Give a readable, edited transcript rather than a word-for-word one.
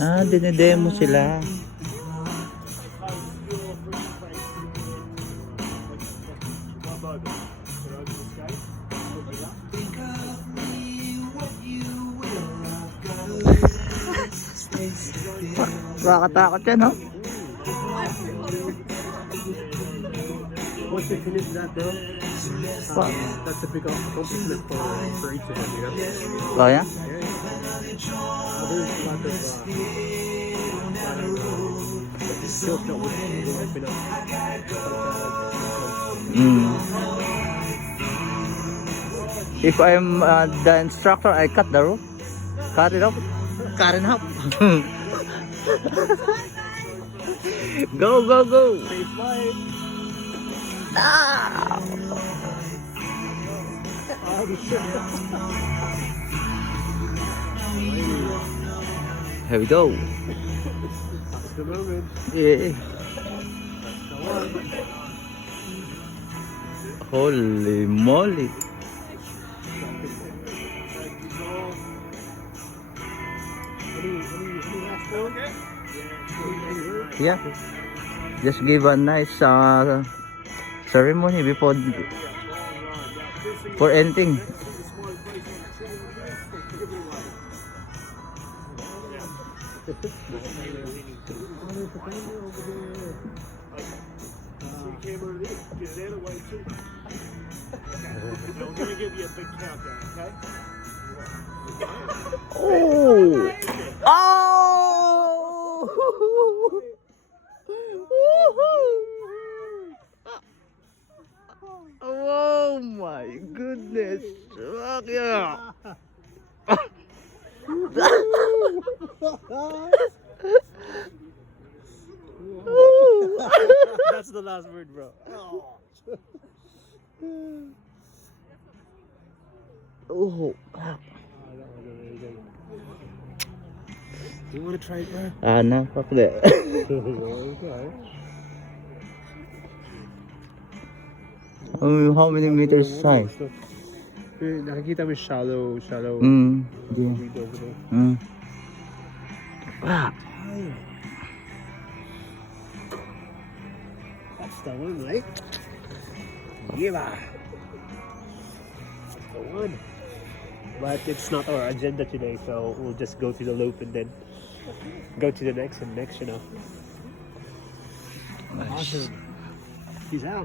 Ah, dinedemo sila. Nakakatakot yan, no? Once they finish that though, that's a big accomplishment for each of them, you know? Oh, yeah? Yeah. There's a lot of skills that will open up. If I'm the instructor, I cut the rope. Cut it up. Cut it up. Go, go, go. Safe flight. Ah! Here we go. That's the moment. Yeah. That's the one. Holy moly. Yeah. Just give a nice ceremony before for anything. I'm gonna give you a big countdown, okay? Oh! Oh! Oh my goodness! Fuck yeah! That's the last word, bro. Oh! You want to try it, bro? Ah, no, fuck that. Okay. How many meters high? Nakikita mo shallow. Yeah. Reed over there. Ah. That's the one, right? Yeah. That's the one. But it's not our agenda today, so we'll just go to the loop and then go to the next and next, you know. Nice. Awesome. He's out.